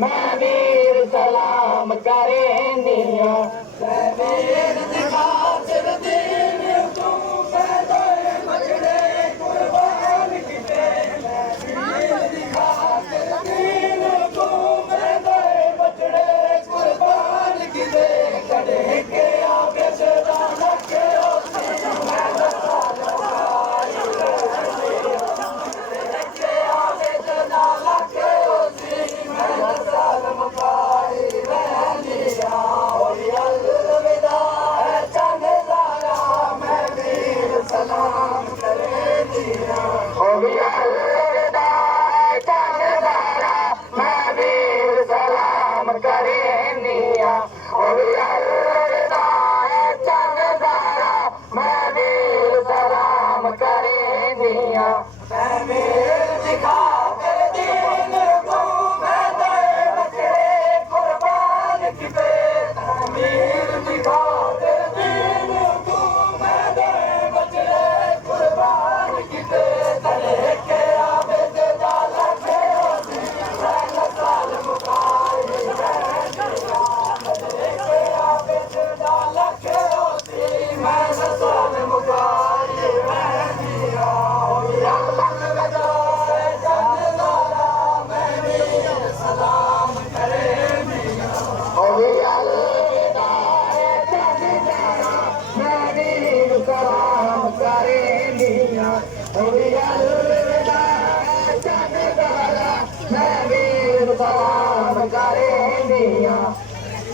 मैं वीर सलाम करेंदिया वीर दिखा सिर दीन तू पैदे बजड़े कुर्बान किते वीर दिखा सिर दीन तू पैदे बजड़े कुर्बान किते कड़े के आगे सदा रखे सलाम करे दिया हो गया चंदारा मैं वीर सलाम करे दिया हो गया चंदारा मैं वीर सलाम करे दिया मैं वीर दिखा कर दीन को मैं तेरे बचड़े कुर्बान किते वीर दिखा कर दीन को मैं तेरे बचड़े कुर्बान किते तले के आवे ते जाला के ओसी मैं साल मुकाई तले के आवे ते जाला के ओसी मैं साल मुकाई मैं दिया हो या लगा जन्नत मैं वीर सलाम करे दिया हो या लगा जन्नत मैं वीर सलाम करे दिया हो या लगा जन्नत मैं वीर सलाम करे दिया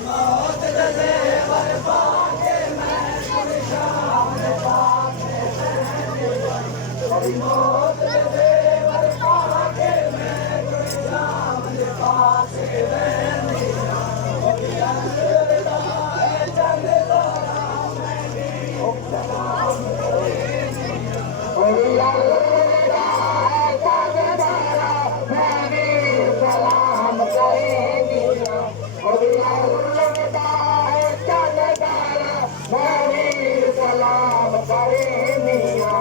मौत दे वर पाके मैं शाम पाके मौत दे वर पाके मैं शाम पाके सलाम करेंदिया सलाम करेंदिया